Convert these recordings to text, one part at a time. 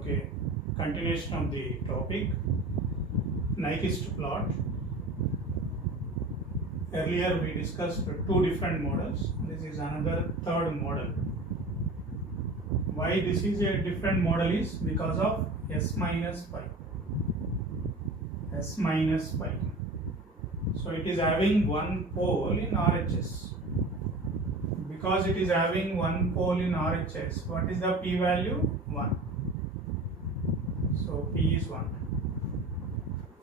Okay, continuation of the topic, Nyquist plot. Earlier we discussed two different models. This is another third model. Why this is a different model is because of S minus pi. S minus pi. So it is having one pole in RHS. Because it is having one pole in RHS, what is the p value? 1. So p is 1.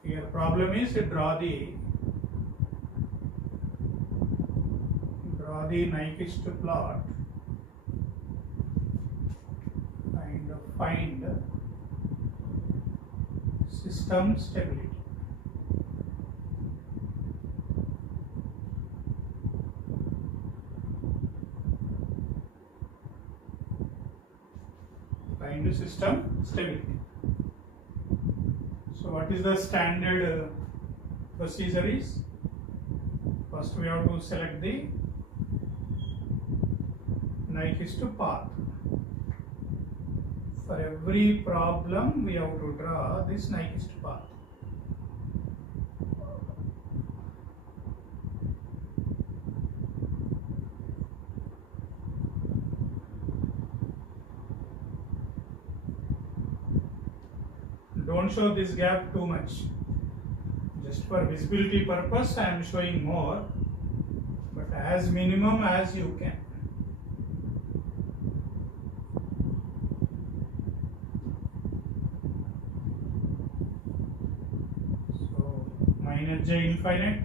Here problem is to draw the Nyquist plot and find system stability. Find the system stability. So what is the standard procedure is? First we have to select the Nyquist path. For every problem we have to draw this Nyquist path. Don't show this gap too much. Just for visibility purpose I am showing more, but as minimum as you can. So minus j infinite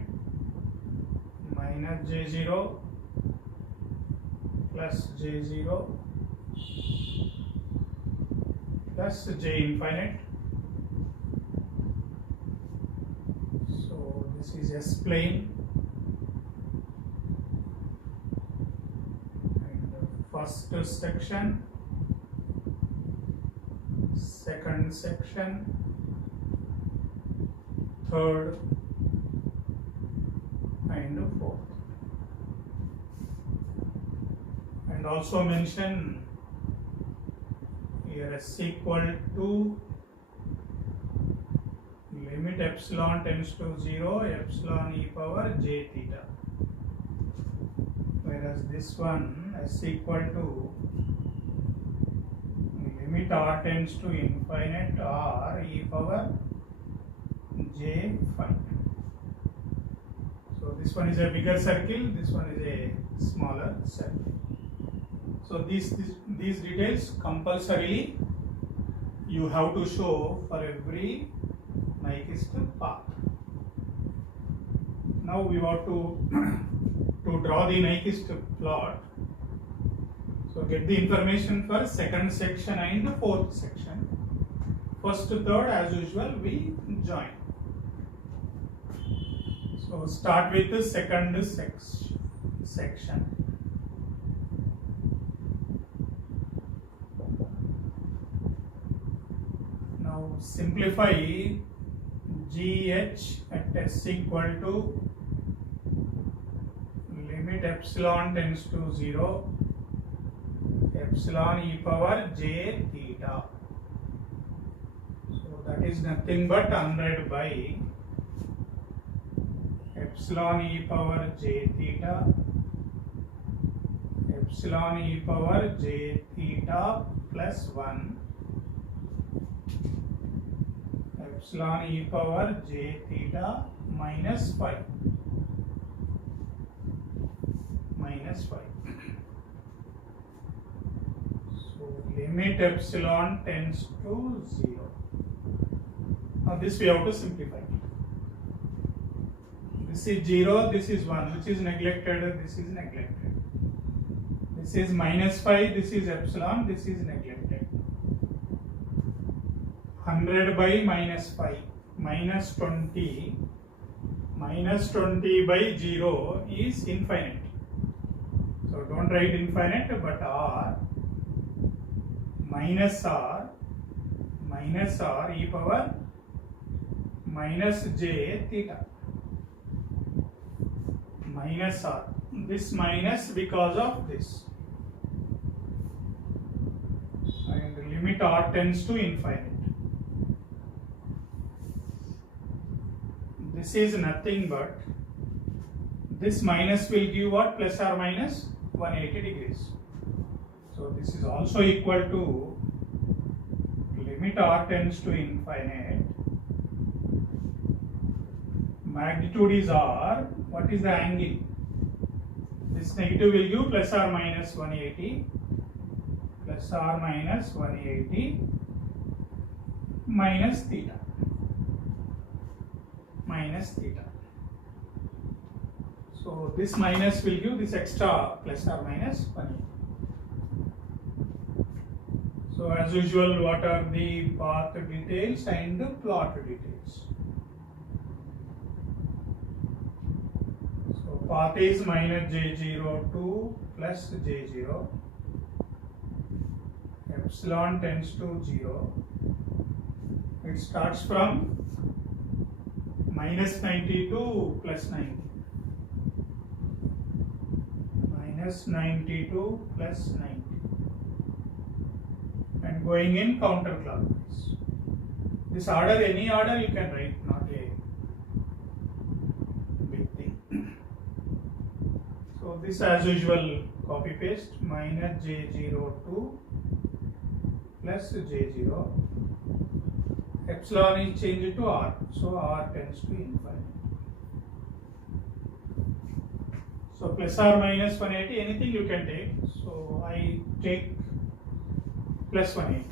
minus j0 plus j0 plus j infinite. This is S plane, and first section, second section, third and fourth. And also mention here S equal to limit epsilon tends to 0, epsilon e power j theta. Whereas this one S equal to limit r tends to infinite r e power j phi. So this one is a bigger circle, this one is a smaller circle. So these details compulsorily you have to show for every Nyquist path. Now we want to draw the Nyquist plot. So get the information for second section and the fourth section. First to third as usual we join. So start with the second section. Now simplify GH at S equal to limit epsilon tends to 0, epsilon e power j theta. So that is nothing but 100 by epsilon e power j theta, epsilon e power j theta plus 1, epsilon e power j theta minus 5. So limit epsilon tends to 0. Now this we have to simplify. This is 0, this is 1, which is neglected, this is neglected. This is minus 5, this is epsilon, this is neglected. 100 by minus 5, minus 20, minus 20 by 0 is infinite. So don't write infinite but r minus r e power minus j theta. Minus r. This minus because of this. And limit r tends to infinite. This is nothing but this minus will give what? Plus or minus 180 degrees. So this is also equal to limit r tends to infinite. Magnitude is r. What is the angle? This negative will give plus or minus 180. Plus or minus 180 minus theta. Minus theta. So this minus will give this extra plus or minus 180. So as usual, what are the path details and the plot details? So path is minus J0 to plus J0. Epsilon tends to 0. It starts from minus 90 to plus 90. Minus 90 to plus 90. And going in counterclockwise. This order, any order you can write, not a big thing. So this as usual copy paste minus J0 to plus J0. Epsilon is changed to R, so R tends to infinite. So plus or minus 180, anything you can take. So I take plus 180.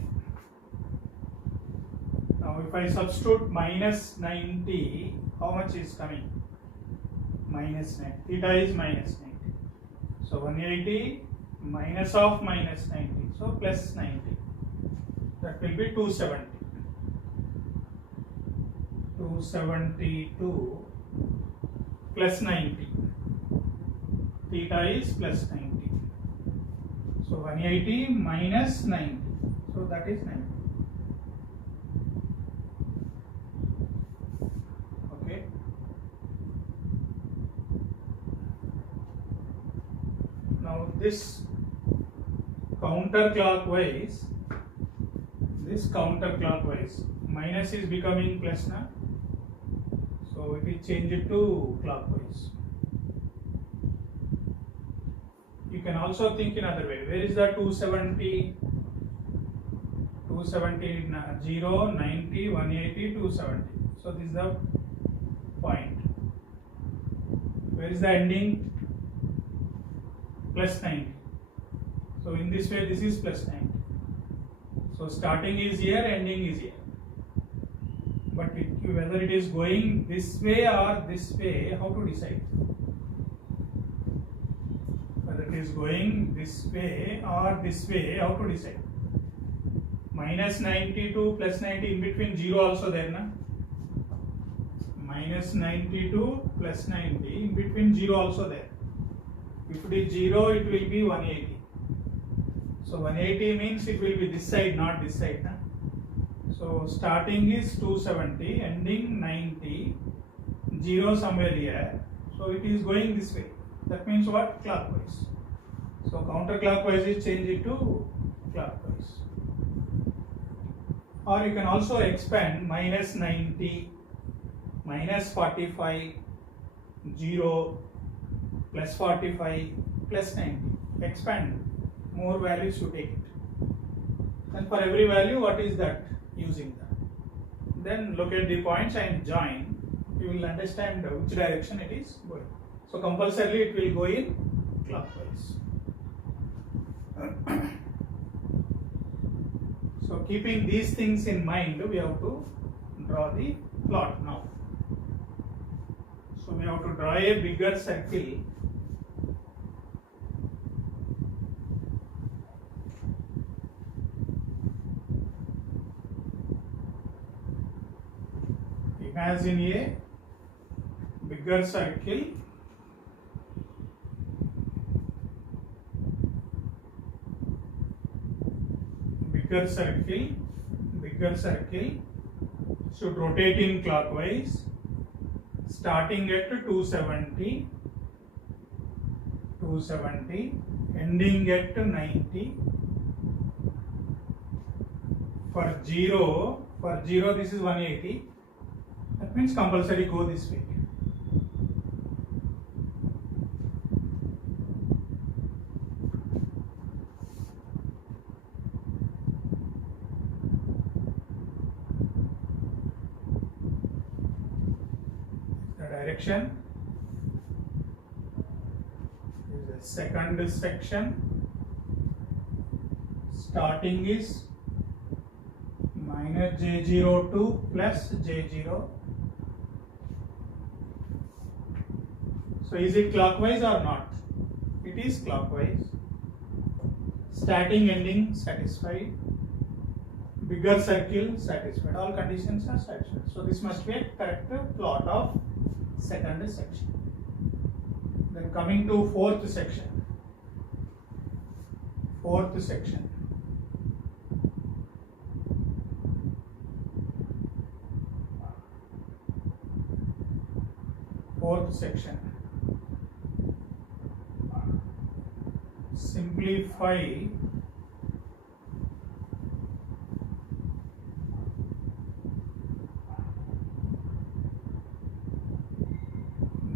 Now if I substitute minus 90, how much is coming? Minus 90. Theta is minus 90. So 180 minus of minus 90. So plus 90. That will be 270. 272 plus 90. Theta is plus 90. So 180 minus 90. So that is 90. Okay. Now this counterclockwise, minus is becoming plus now. So it is changed to clockwise. You can also think in other way. Where is the 270? 270, 0, 90, 180, 270. So this is the point. Where is the ending? Plus 90. So in this way, this is plus 90. So starting is here, ending is here. But whether it is going this way or this way, how to decide? Whether it is going this way or this way, how to decide? Minus 90 to plus 90, in between 0 also there, na? Minus 90 to plus 90, in between 0 also there. If it is 0, it will be 180. So 180 means it will be this side, not this side, na? So starting is 270, ending 90, 0 somewhere here. So it is going this way. That means what? Clockwise. So counterclockwise is changed to clockwise. Or you can also expand minus 90, minus 45, 0, plus 45, plus 90. Expand. More values you take it. And for every value, what is that? Using that. Then look at the points and join. You will understand which direction it is going. So compulsorily it will go in clockwise. So keeping these things in mind, we have to draw the plot now. So we have to draw a bigger circle. Imagine a bigger circle. Bigger circle should rotate in clockwise, starting at 270, ending at 90, For 0 this is 180. That means compulsory go this way. The direction is the second section. Starting is minus J02 plus J0. So is it clockwise or not? It is clockwise. Starting, ending satisfied. Bigger circle satisfied. All conditions are satisfied. So this must be a correct plot of second section. Then coming to fourth section. Fourth section. Fourth section. Simplify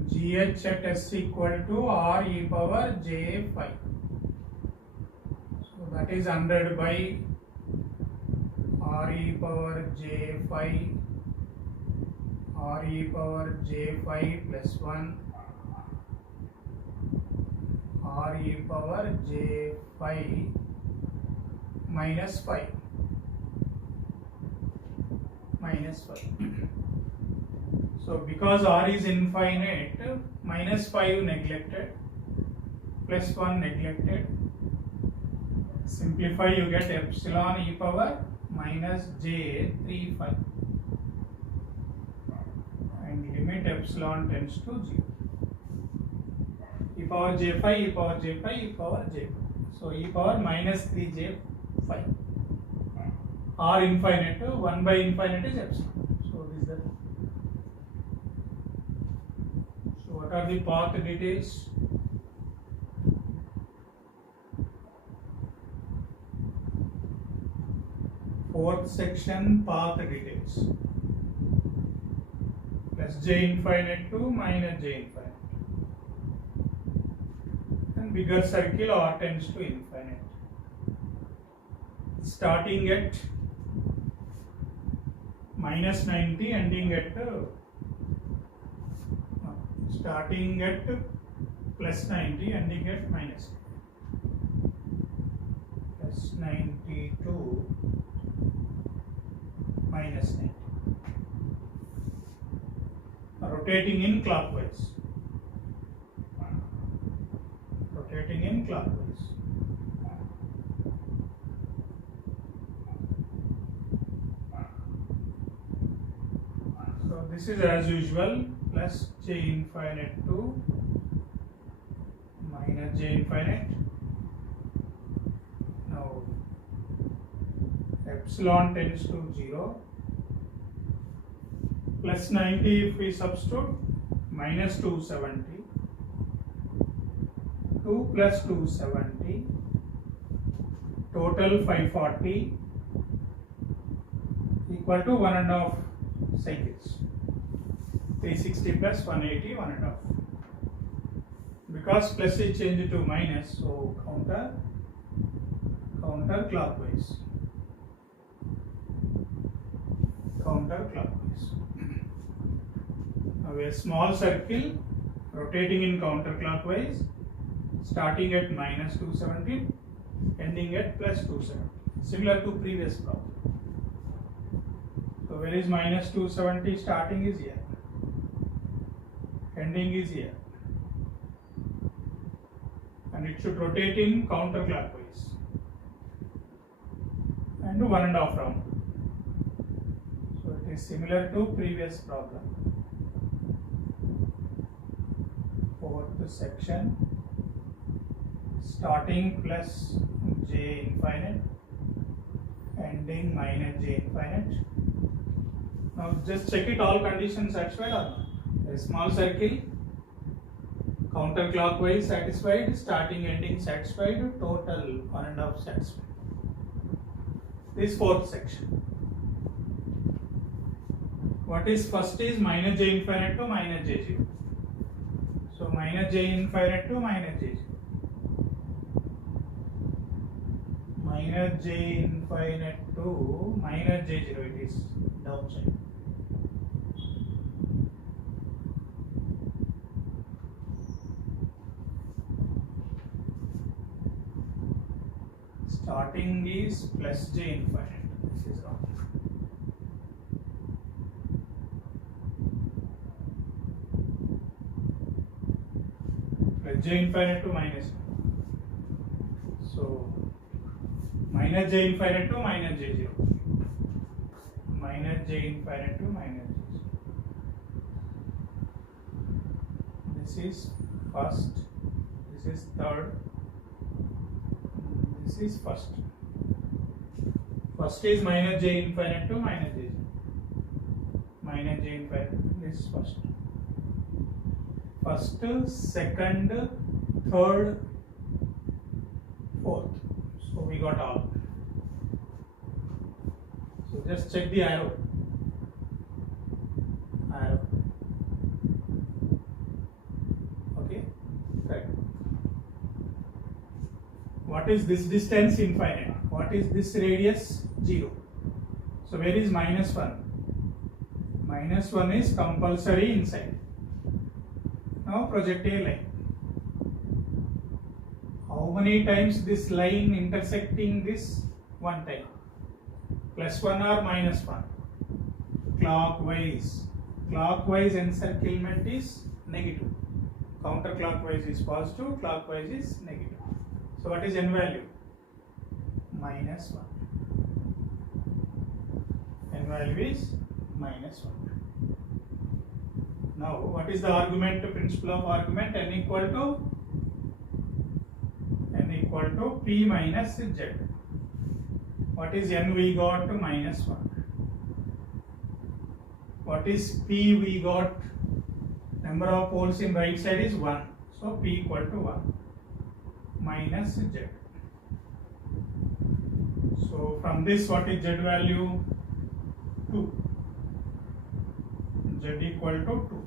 GH at S equal to R e power J phi. So that is 100 by R e power J phi, R e power J phi plus 1, R e power J phi minus 5. So because R is infinite, minus 5 neglected, plus 1 neglected. Simplify, you get epsilon e power minus J 3 phi. And limit epsilon tends to 0. E power J phi, e power J phi, e power J phi. So e power minus 3J phi. R infinite, 1 by infinite is epsilon. So this is the. So what are the path details? Fourth section path details. Plus J infinite to minus J infinite. And bigger circle R tends to infinite. Starting at minus 90, ending at starting at plus 90, ending at minus plus 90 to minus 90. Rotating in clockwise. Rotating in clockwise. So this is as usual, plus J infinite to minus J infinite. Now epsilon tends to 0. Plus 90 if we substitute, minus 270. 2 plus 270. Total 540 equal to 1.5 cycles. 360 plus 180, 1.5. Because plus is changed to minus, so counterclockwise. Counterclockwise. Now a small circle rotating in counterclockwise, starting at minus 270, ending at plus 270. Similar to previous problem. So where is minus 270? Starting is here. Ending is here. And it should rotate in counterclockwise. And do 1.5 round. So it is similar to previous problem. Fourth section. Starting plus J infinite. Ending minus J infinite. Now just check it, all conditions satisfied or not. A small circle, counterclockwise satisfied, starting ending satisfied, total 1.5 satisfied. this fourth section. What is first is minus j infinite to minus j0. So minus j infinite to minus j0. Minus j infinite to minus j0, it is downside. Starting is plus j infinite. This is wrong. Plus j infinite to minus 1. So minus j infinite to minus j0. Minus j infinite to minus j0. This is first. This is third. This is first. First is minus j infinite to minus j0. Minus j infinite. This is first. First, second, third, fourth. So we got all. So just check the arrow. Okay. Right. What is this distance? Infinite. What is this radius? 0. So where is minus 1? Minus 1 is compulsory inside. Now project a line. How many times this line intersecting this? One time. Plus 1 or minus 1? Clockwise. Clockwise encirclement is negative. Counterclockwise is positive. Clockwise is negative. So what is n value? Minus 1. N value is minus 1. Now what is the argument, principle of argument? N equal to P minus Z. What is N we got? Minus 1. What is P we got? Number of poles in right side is 1. So P equal to 1 minus Z. So from this what is Z value? 2. Z equal to 2.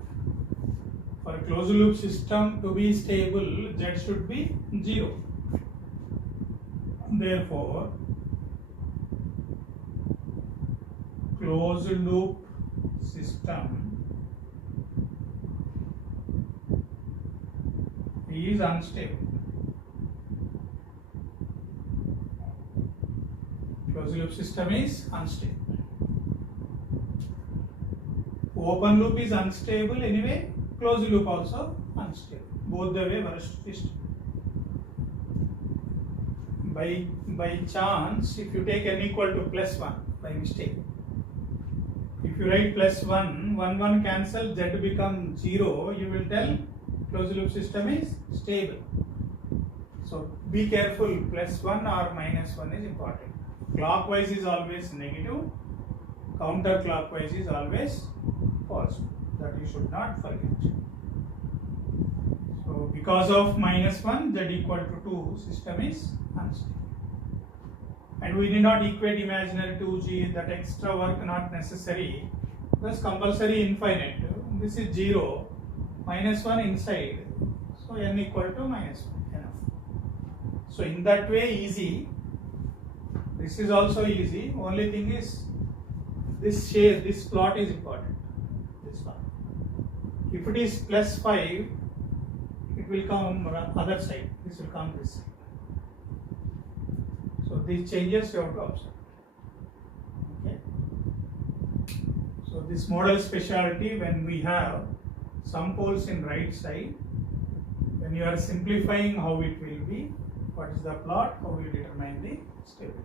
For a closed loop system to be stable, Z should be 0. Therefore, closed loop system is unstable. Closed loop system is unstable. Open loop is unstable anyway. Closed loop also unstable. Both the way worst system. By chance, if you take n equal to plus 1 by mistake, if you write plus 1, 1 cancel, Z become 0, you will tell closed loop system is stable. So be careful, plus 1 or minus 1 is important. Clockwise is always negative, counterclockwise is always positive. That you should not forget. So because of minus 1, Z equal to 2, system is unstable. And we need not equate imaginary 2G, that extra work not necessary, because compulsory infinite. This is 0, minus 1 inside, so n equal to minus 1, enough. So in that way easy. This is also easy. Only thing is this share, this plot is important. This one. If it is plus 5, it will come other side. This will come this side. So these changes you have to observe. Okay. So this model specialty, when we have some poles in right side, when you are simplifying how it will be, what is the plot, how we determine the stability.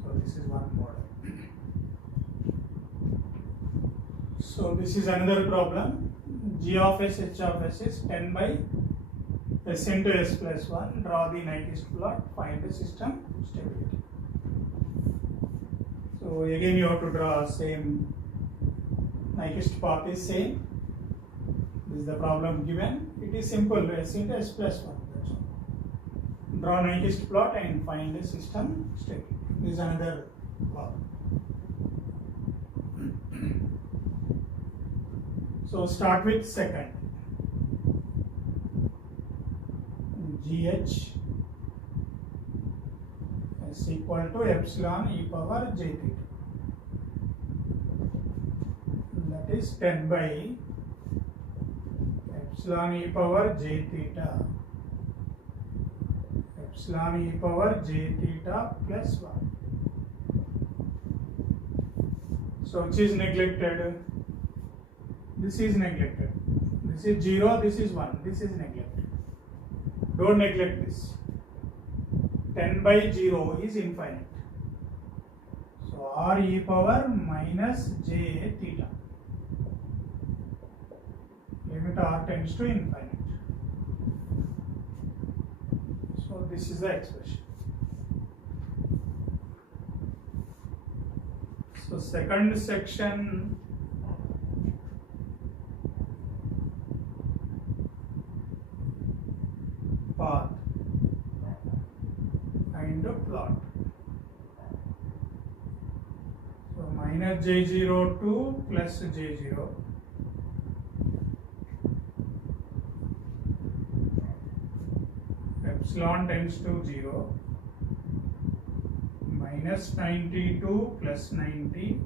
So this is one model. So this is another problem. G of s, h of s is 10 by s into s plus 1. Draw the Nyquist plot, find the system stability. So again you have to draw same Nyquist path is same. This is the problem given. It is simple, s into s plus 1. That's all. Draw Nyquist plot and find the system state. This is another plot. So start with second. GH is equal to epsilon e power j theta. That is 10 by epsilon e power j theta. Epsilon e power j theta plus 1. So which is neglected? This is neglected. This is 0, this is 1, this is neglected. Don't neglect this. 10 by 0 is infinite. So r e power minus j theta. Limit r tends to infinite. So this is the expression. So second section, path and plot. So minus j0 to plus j0. Epsilon tends to 0. Minus 92 plus 90.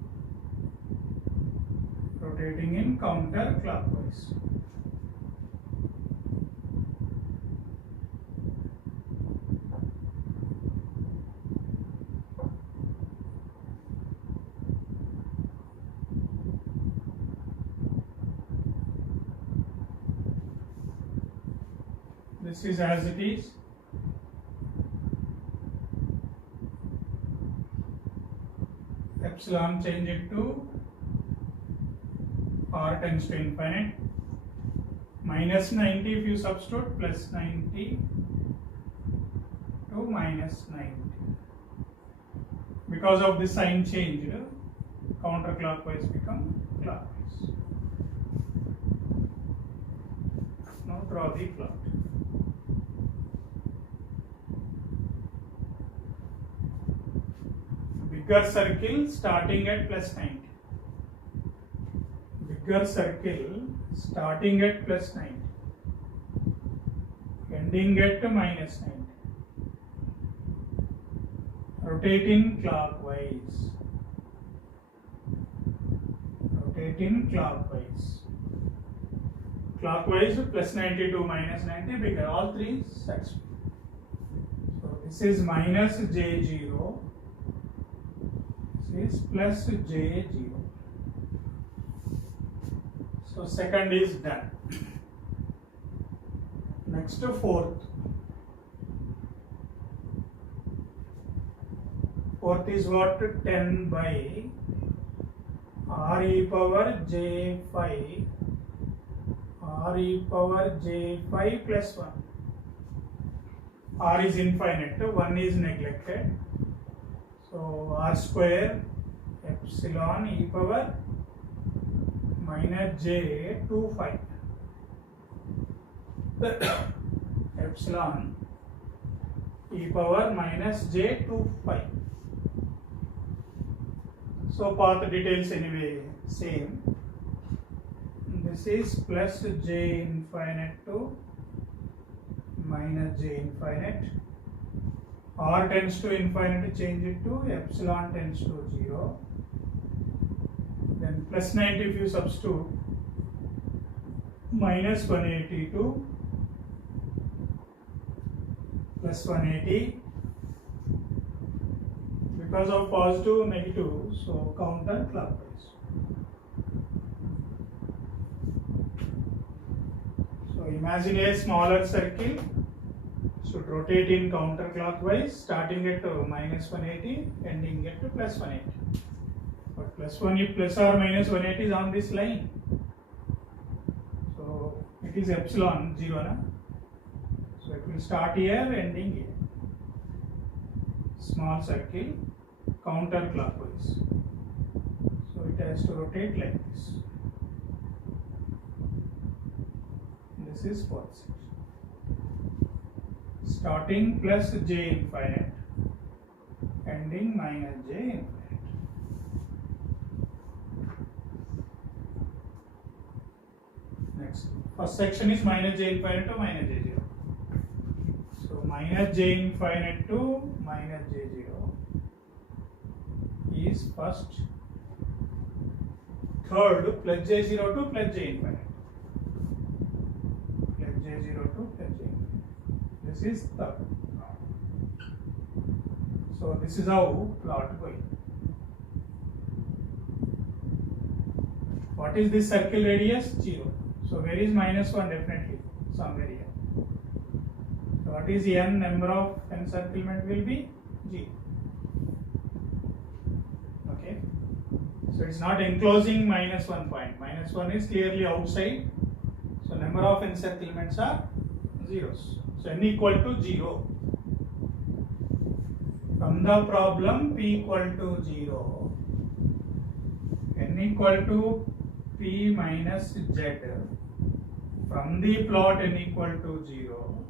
Rotating in counterclockwise. This is as it is. Epsilon change it to r tends to infinite. Minus 90 if you substitute, plus 90 to minus 90. Because of the sign change, counterclockwise become clockwise. Now draw the plot. Bigger circle starting at plus 90. Bigger circle starting at plus 90. Ending at minus 90. Rotating clockwise. Rotating clockwise. Clockwise plus 90 to minus 90 bigger. All three satisfied. So this is minus j0. This is plus j0. So second is done. Next fourth. Fourth is what? 10 by r e power j5. R e power j5 plus 1. R is infinite, 1 is neglected. So r square epsilon e power minus j 25. Epsilon e power minus j 25. So path details anyway same. This is plus j infinite to minus j infinite. R tends to infinity, change it to epsilon tends to 0. Then plus 90 if you substitute, minus 180 to plus 180. Because of positive, negative, so counterclockwise. So imagine a smaller circle should rotate in counterclockwise, starting at minus 180, ending at plus 180. But plus or minus 180 is on this line. So it is epsilon 0. Na? So it will start here, ending here. Small circle, counterclockwise. So it has to rotate like this. This is fourth section. starting plus j infinite, ending minus j infinite. Next, first section is minus j infinite to minus j0. So minus j infinite to minus j0 is first, third plus j0 to plus j infinite. Plus j0 to plus j infinite. This is third. So this is how plot going. What is this circle radius? 0. So where is minus 1? Definitely somewhere here. So what is n? Number of encirclement will be g. Okay. So it's not enclosing minus 1 point. Minus 1 is clearly outside. So number of encirclements are zeros. So n equal to 0. From the problem p equal to 0, n equal to p minus z. From the plot n equal to 0,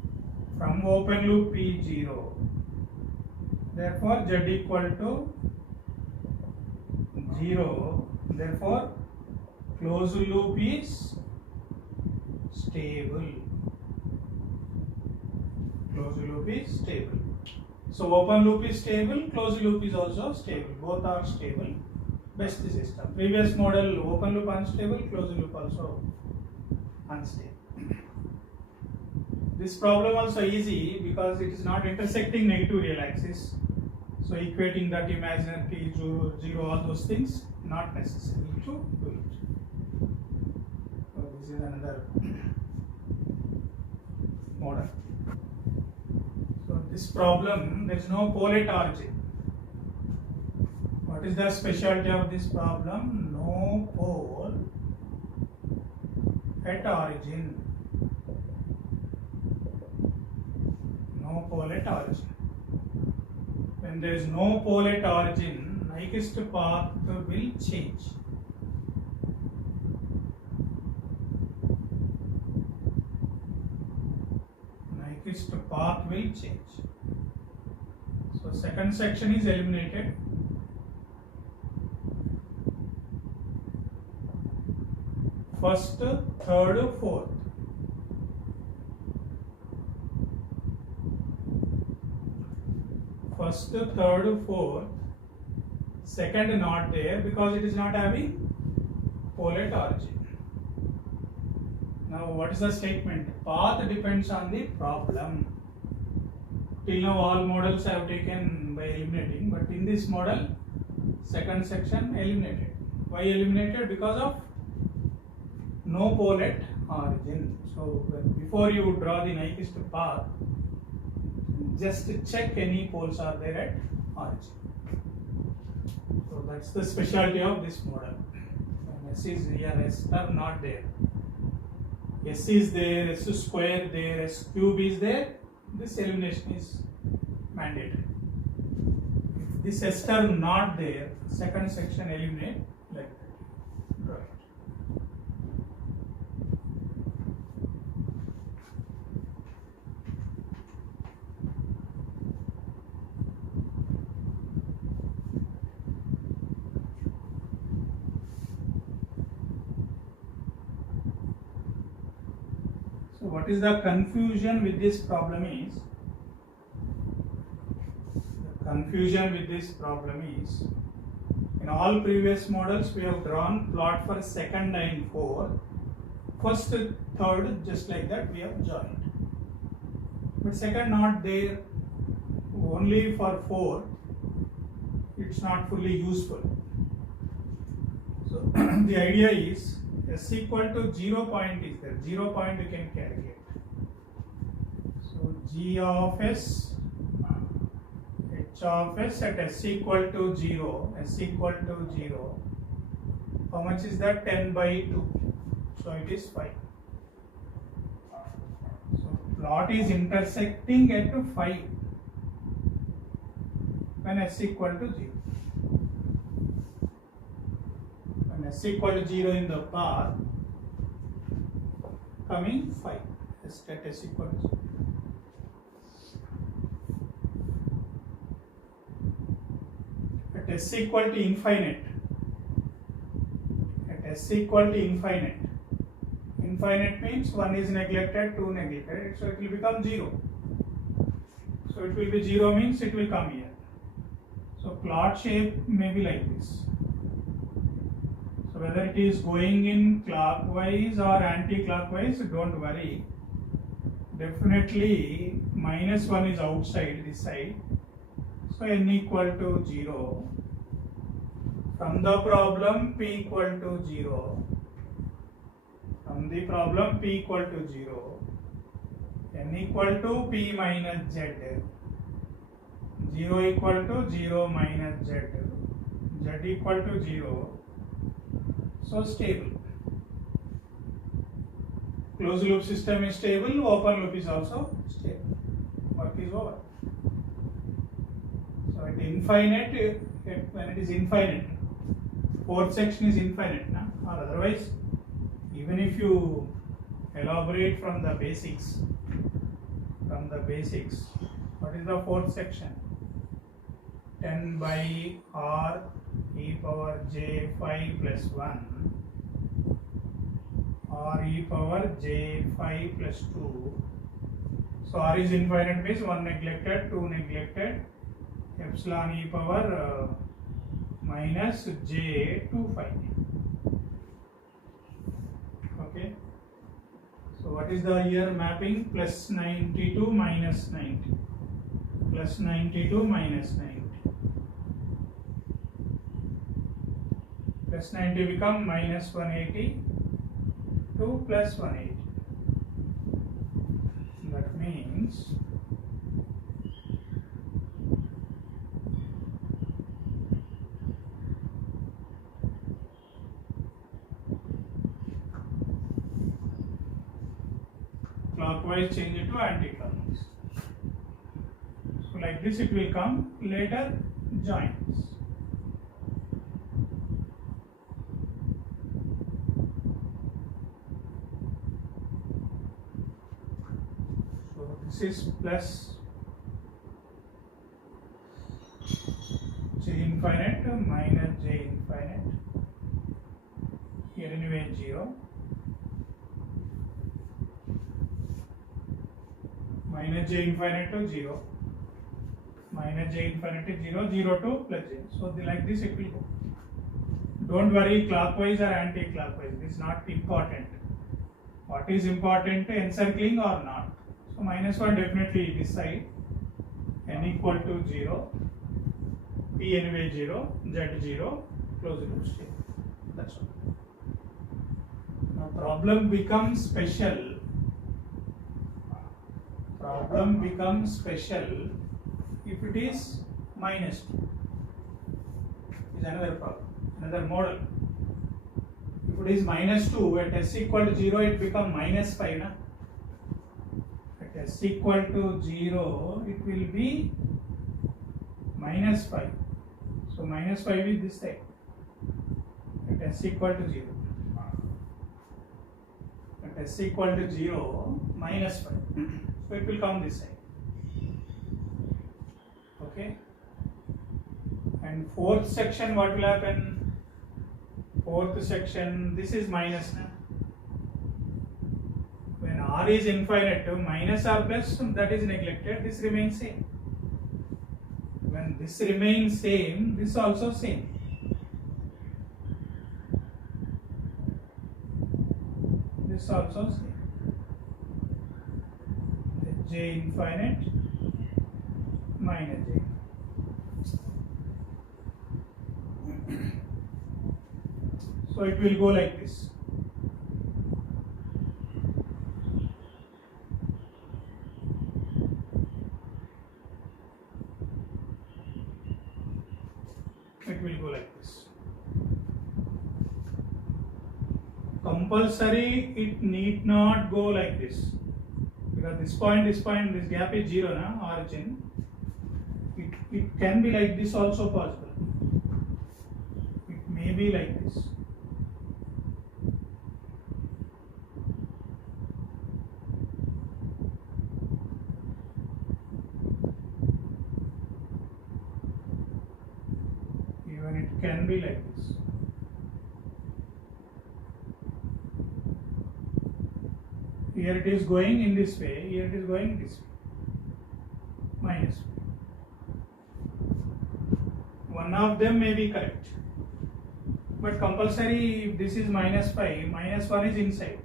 from open loop p 0, therefore z equal to 0, therefore closed loop is stable. Closed loop is stable. So open loop is stable, closed loop is also stable. Both are stable. Best system. Previous model open loop unstable, closed loop also unstable. This problem also easy because it is not intersecting negative real axis. So equating that imaginary to 0, all those things not necessary to do it. So this is another model. So this problem, there is no pole at origin. What is the specialty of this problem? No pole at origin. No pole at origin. When there is no pole at origin, Nyquist path will change. Nyquist path will change. So second section is eliminated. First, third, fourth. First, third, fourth. Second not there because it is not having pole at origin. Now what is the statement? Path depends on the problem. Till now all models I have taken by eliminating, but in this model, second section eliminated. Why eliminated? Because of no pole at origin. So before you draw the Nyquist path, just check any poles are there at origin. So that's the specialty of this model. When S is here, S are not there. S is there, S square there, S cube is there. This elimination is mandatory. If this S term not there, second section eliminate like that. Draw it. So what is the confusion with this problem is, in all previous models we have drawn plot for second and fourth, first, third, just like that we have joined. But second not there, only for fourth, it's not fully useful. So the idea is S equal to 0 point is there. 0 point you can calculate. So G of S, H of S at S equal to 0. S equal to 0. How much is that? 10 by 2. So it is 5. So plot is intersecting at 5 when S equal to 0. S equal to 0 in the path, coming 5. S at S equal to 0. at s equal to infinite, at s equal to infinite, infinite means 1 is neglected, 2 neglected, so it will become 0. So it will be 0 means it will come here. So plot shape may be like this. So whether it is going in clockwise or anti-clockwise, don't worry. Definitely minus 1 is outside this side. So n equal to 0. From the problem p equal to 0. From the problem p equal to 0. N equal to p minus z. 0 equal to 0 minus z. Z equal to 0. So stable. Closed loop system is stable, open loop is also stable. Work is over. So at infinite, when it is infinite, fourth section is infinite, or otherwise, even if you elaborate from the basics, what is the fourth section? 10 by r e power j 5 plus 1 r e power j 5 plus 2. So r is infinite means 1 neglected, 2 neglected, epsilon e power minus j 2 5. Okay. So what is the here mapping? Plus 92 minus 90. Plus 92 minus 90. Plus 90 become minus 180 to plus 180. That means clockwise change it to anti-clockwise. So like this it will come, later joins. So this is plus j infinite minus j infinite. Here anyway 0. Minus j infinite to 0, minus j infinite to 0, 0 to plus j. So like this it will go. Don't worry clockwise or anti-clockwise, this is not important. What is important, encircling or not. So minus 1 definitely this side, n equal to 0, p anyway 0, z 0, closed loop state. That's all. Now problem becomes special. Problem becomes special if it is minus 2. Is another problem, another model. If it is minus 2 at s equal to 0, it becomes minus 5. Na? At s equal to 0, it will be minus 5. So minus 5 is this side. At s equal to 0. At s equal to 0, minus 5. So it will come this side. Okay. And fourth section, what will happen? Fourth section, this is minus. Na? When r is infinite, minus or plus, that is neglected. This remains same. When this remains same, this also same. This also same. J infinite minus j. So it will go like this. It will go like this. Compulsory, it need not go like this. Because this point, this gap is 0, na, origin. It can be like this also possible. It may be like this. when it can be like this. Here it is going in this way, here it is going this way, minus. One of them may be correct, but compulsory if this is minus 5, minus 1 is inside.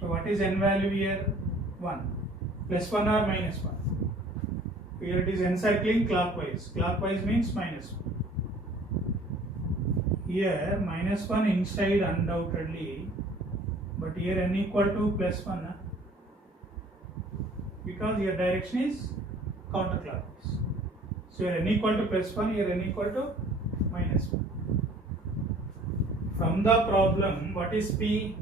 So what is n value here? 1. Plus 1 or minus 1. Here it is encircling clockwise. Clockwise means minus 1. Here minus 1 inside undoubtedly, but here n equal to plus 1 because your direction is counterclockwise. So here n equal to plus 1, here n equal to minus 1. From the problem, what is P?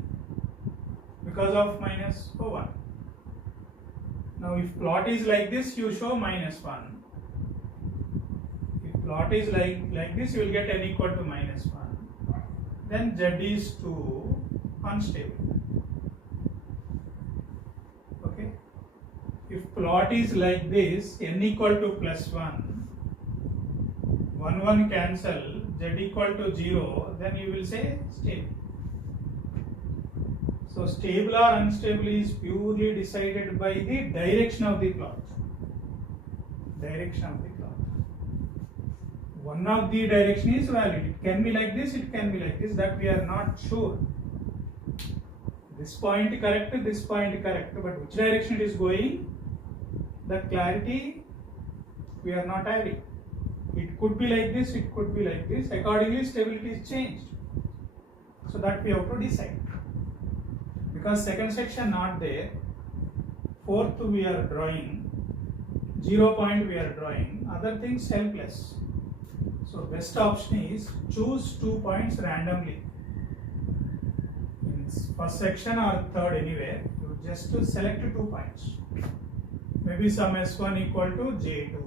Because of minus 1. Now if plot is like this, you show minus 1. If plot is like this, you will get n equal to minus 1. Then Z is too unstable. Okay. If plot is like this, n equal to plus 1, 1 1 cancel, Z equal to 0, then you will say stable. So stable or unstable is purely decided by the direction of the plot. Direction of the plot. One of the direction is valid. It can be like this, it can be like this, that we are not sure. This point correct, this point correct, but which direction it is going, that clarity we are not having. It could be like this, it could be like this. Accordingly, stability is changed. So that we have to decide. Because second section not there, fourth we are drawing, 0 point we are drawing, other things helpless. So best option is choose 2 points randomly. In first section or third anywhere, you just select 2 points. Maybe some S1 equal to J2.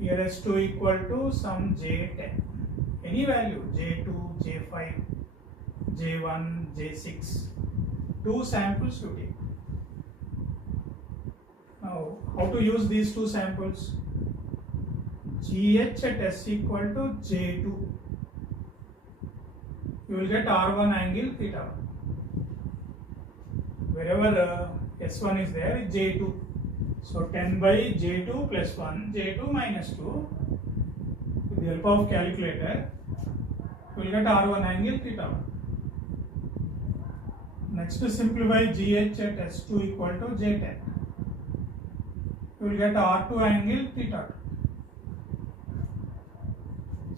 Here S2 equal to some J10. Any value, J2, J5, J1, J6. 2 samples you take. Now, how to use these 2 samples? GH at S equal to J2. You will get R1 angle theta 1. Wherever S1 is there, J2. So 10 by J2 plus 1, J2 minus 2. With the help of calculator, you will get R1 angle theta 1. Next to simplify GH at S2 equal to J10. You will get R2 angle theta 2.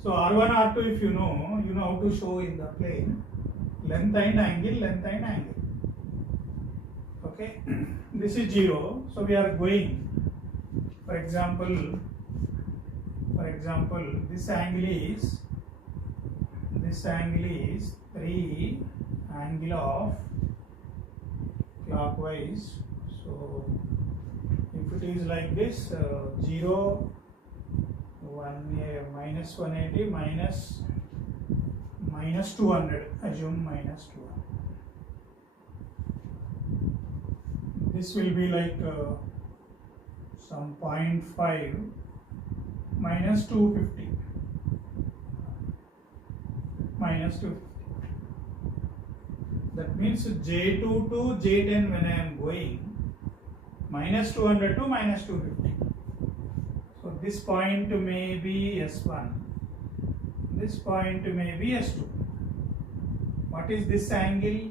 So R1, R2 if you know how to show in the plane. Length and angle, length and angle. Okay. This is 0. So we are going, for example, this angle is 3 angle of clockwise. So if it is like this, 0, 1, minus 180, minus 200, assume minus 200. This will be like some 0.5 minus 250. Minus 250. That means J2 to J10 when I am going, minus 200 to minus 250. So this point may be S1. This point may be S2. What is this angle?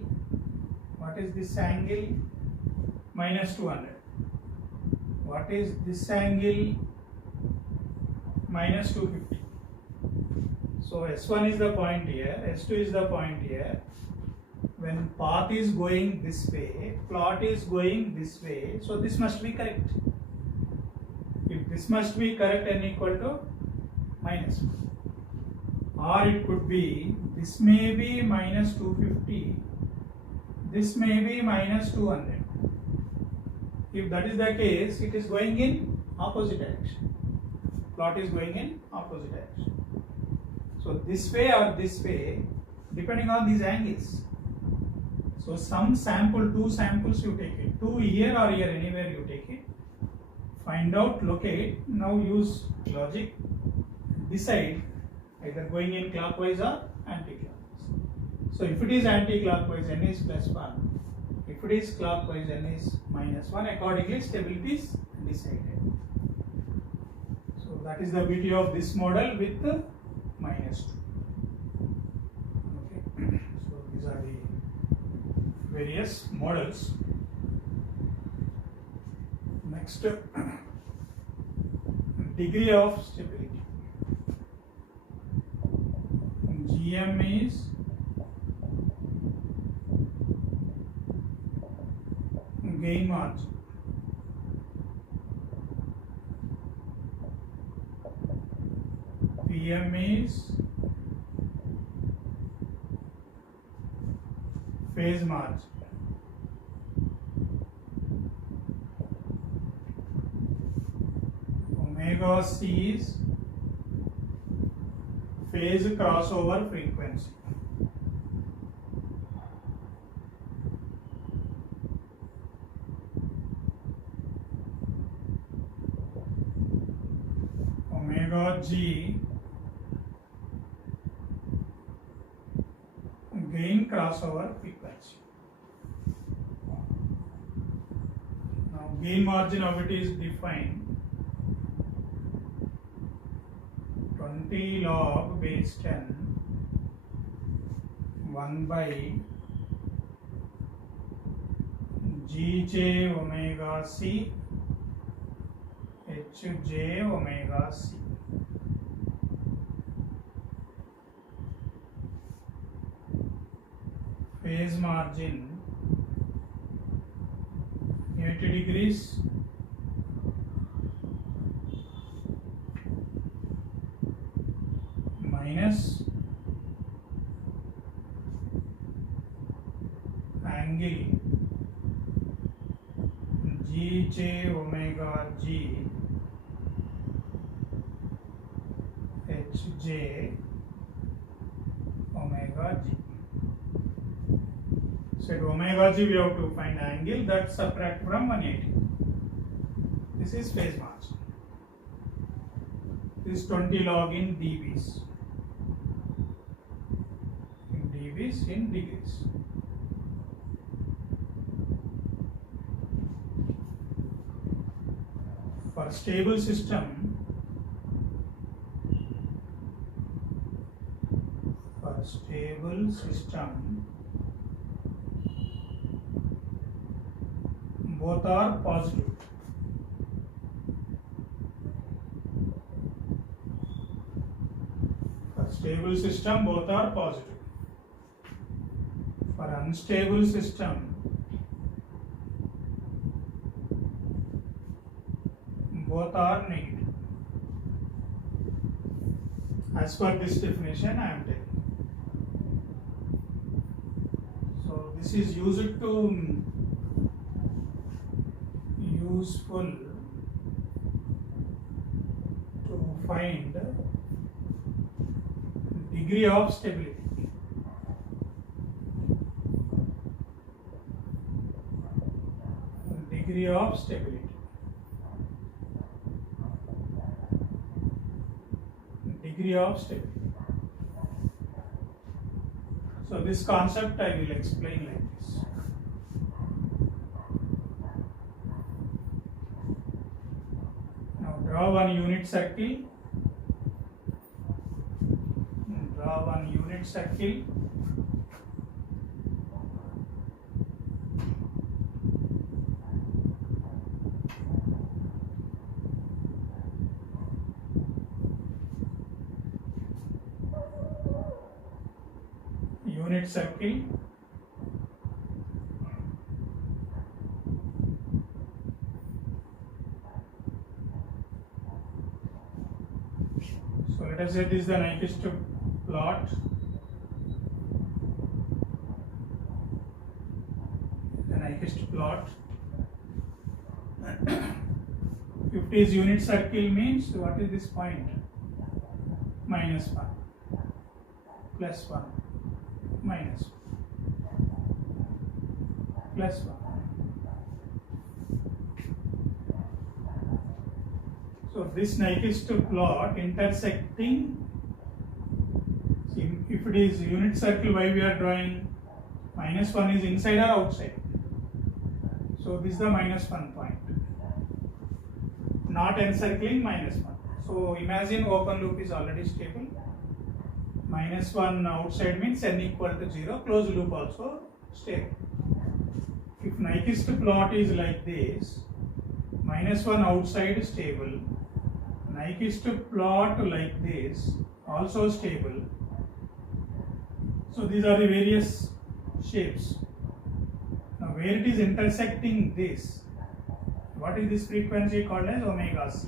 What is this angle? Minus 200. What is this angle? Minus 250. So S1 is the point here, S2 is the point here. When path is going this way, plot is going this way, so this must be correct. If this must be correct, n equal to minus 1. Or it could be, this may be minus 250, this may be minus 200. If that is the case, it is going in opposite direction. Plot is going in opposite direction. So this way or this way, depending on these angles. So some sample, 2 samples you take it, 2 here or here, anywhere you take it. Find out, locate. Now use logic. decide either going in clockwise or anti-clockwise. So if it is anti-clockwise, n is plus 1. If it is clockwise, n is minus 1. Accordingly, stability is decided. So that is the beauty of this model with the minus 2. Okay. So these are the various models. Next, degree of stability. GM is gain margin. PM is phase margin. Omega C is phase crossover frequency. Omega G gain crossover frequency. Now gain margin of it is defined 20 log base 10 1 by Gj omega C Hj omega C. Phase margin 80 degrees minus angle Gj omega G Hj omega G. So at omega G we have to find angle that subtract from 180. This is phase margin. This is 20 log in dBs. In dBs in degrees. For stable system, both are positive. For stable system, both are positive. For unstable system, both are negative. As per this definition, I am taking. So this is useful to find degree of stability. Degree of stability. Degree of stability. So this concept I will explain like this. Now draw one unit circle. Draw one unit circle. Unit circle. So let us say this is the Nyquist plot. The Nyquist plot. If it is unit circle means what is this point? Minus 1, plus 1. Minus plus 1. So this Nyquist plot intersecting, see, if it is unit circle, why we are drawing -1 is inside or outside. So this is the -1 point, not encircling -1. So imagine open loop is already stable. -1 outside means n equal to 0, closed loop also stable. If Nyquist plot is like this, -1 outside stable, Nyquist plot like this also stable. So these are the various shapes. Now where it is intersecting this, what is this frequency called as omega c?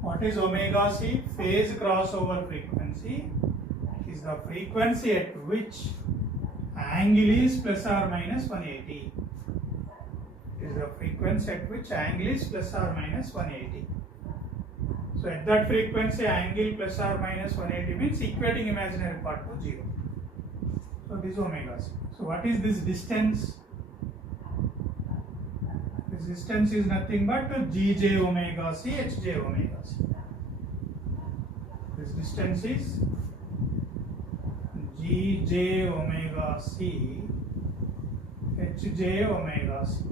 What is omega c? Phase crossover frequency is the frequency at which angle is plus or minus 180. Is the frequency at which angle is plus or minus 180. So at that frequency, angle plus or minus 180 means equating imaginary part to 0. So this is omega c. So what is this distance? This distance is nothing but Gj omega c, Hj omega c. This distance is Gj omega c, Hj omega c.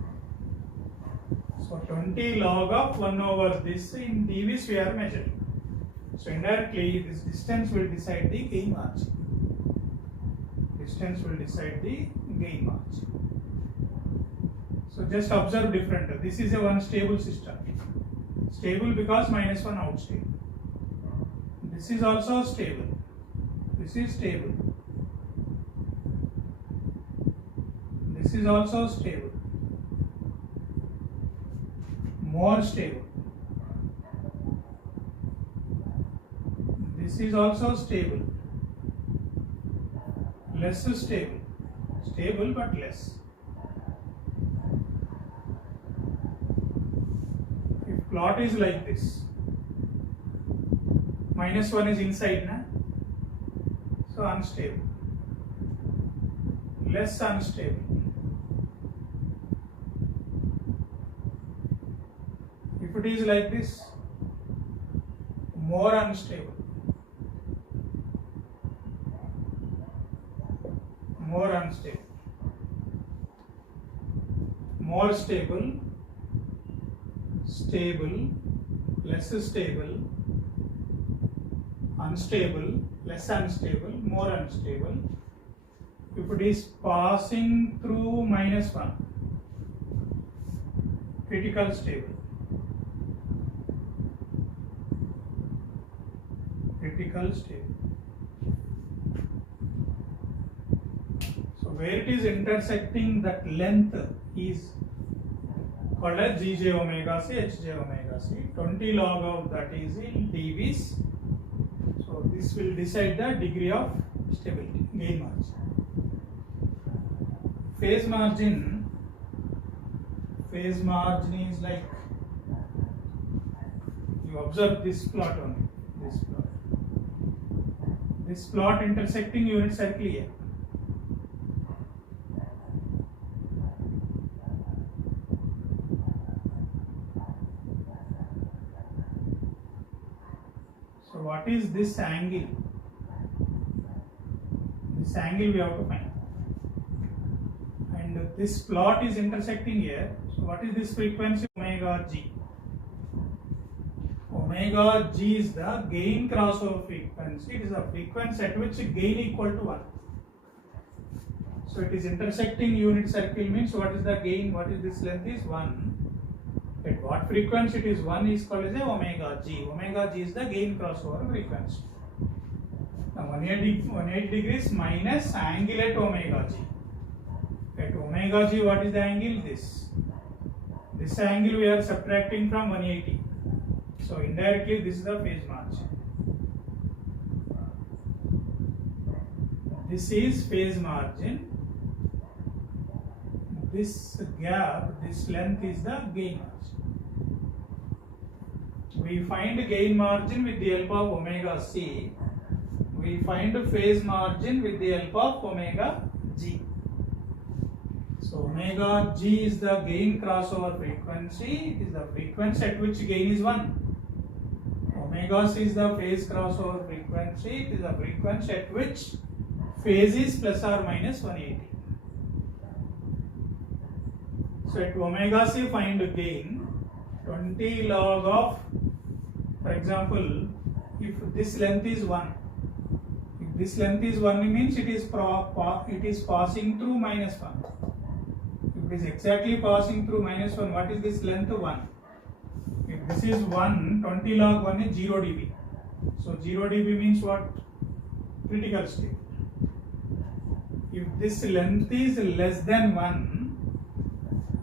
So 20 log of 1 over this in dVs we are measuring. So indirectly this distance will decide the gain margin. Distance will decide the gain margin. So just observe different. This is a one stable system. Stable because -1 outside. This is also stable. This is stable. This is also stable. More stable. This is also stable. Less stable. Stable but less. If plot is like this, -1 is inside, na? So unstable. Less unstable. If it is like this, more unstable. More unstable. More stable. Stable. Less stable. Unstable. Less unstable. More unstable. If it is passing through -1, critical stable. Critical stable. So where it is intersecting, that length is called as Gj omega c, Hj omega c. 20 log of that is in dVs. So this will decide the degree of stability, gain margin. Phase margin is like, you observe this plot only, this plot. This plot intersecting unit circle here. So what is this angle? This angle we have to find. And this plot is intersecting here. So what is this frequency? Omega g. Omega g is the gain crossover frequency. It is the frequency at which gain equal to 1. So it is intersecting unit circle means what is the gain? What is this length is 1. At what frequency it is 1 is called as a omega g. Omega g is the gain crossover frequency. Now 180 degrees minus angle at omega g. At omega g, what is the angle? This angle we are subtracting from 180. So indirectly this is the phase margin. This is phase margin. This gap, this length is the gain margin. We find gain margin with the help of omega c. We find phase margin with the help of omega g. So omega g is the gain crossover frequency. It is the frequency at which gain is 1. Omega c is the phase crossover frequency. It is the frequency at which phase is plus or minus 180. So at omega c find gain 20 log of, for example, if this length is 1, if this length is 1 means it is passing through minus 1. If it is exactly passing through minus 1, what is this length? 1. If this is 1, 20 log 1 is 0 dB. So 0 dB means what? Critical state. If this length is less than 1,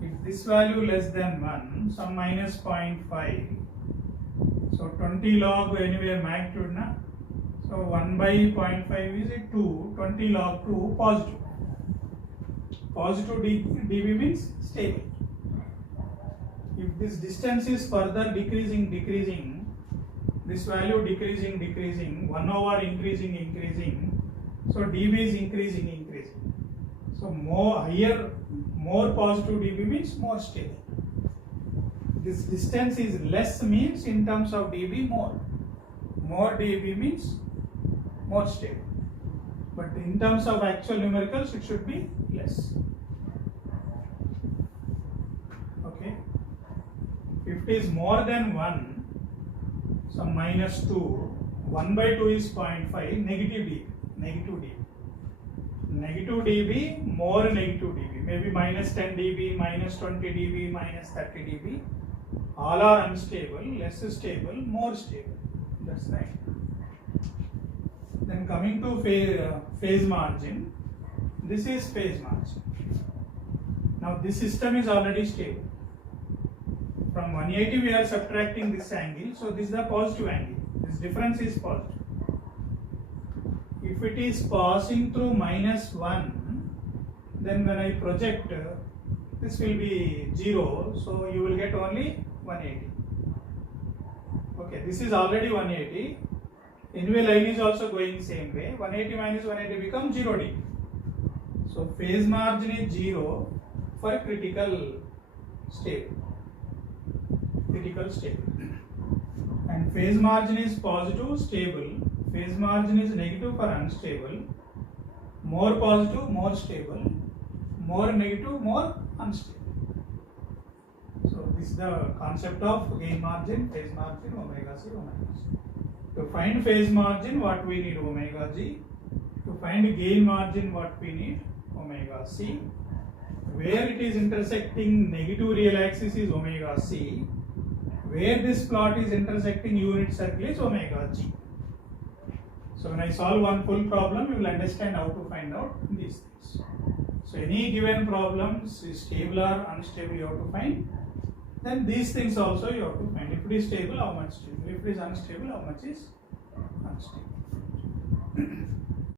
if this value less than 1, some minus 0.5, so 20 log anywhere magnitude na, so 1 by 0.5 is 2, 20 log 2 positive. Positive dB means stable. If this distance is further decreasing, this value decreasing, 1 over increasing, so dB is increasing. So more positive dB means more stable. This distance is less means in terms of dB more dB means more stable. But in terms of actual numericals, it should be less. Okay. If it is more than 1, some minus 2, 1 by 2 is 0.5, negative dB, more negative dB, maybe minus 10 dB, minus 20 dB, minus 30 dB. All are unstable, less stable, more stable. That's right. Then coming to phase margin, this is phase margin. Now this system is already stable. From 180 we are subtracting this angle, so this is the positive angle. This difference is positive. If it is passing through minus 1, then when I project, this will be 0, so you will get only 180. Okay, this is already 180. Anyway, line is also going same way. 180 minus 180 becomes 0 dB. So phase margin is 0 for critical stable. And phase margin is positive, stable. Phase margin is negative for unstable. More positive, more stable. More negative, more unstable. So this is the concept of gain margin, phase margin, omega c, omega c. To find phase margin, what we need? Omega g. To find gain margin, what we need? Omega c. Where it is intersecting negative real axis is omega c. Where this plot is intersecting unit circle is omega g. So when I solve one full problem, you will understand how to find out these things. So any given problem is stable or unstable, you have to find. Then these things also you have to find. If it is stable, how much stable? If it is unstable, how much is unstable?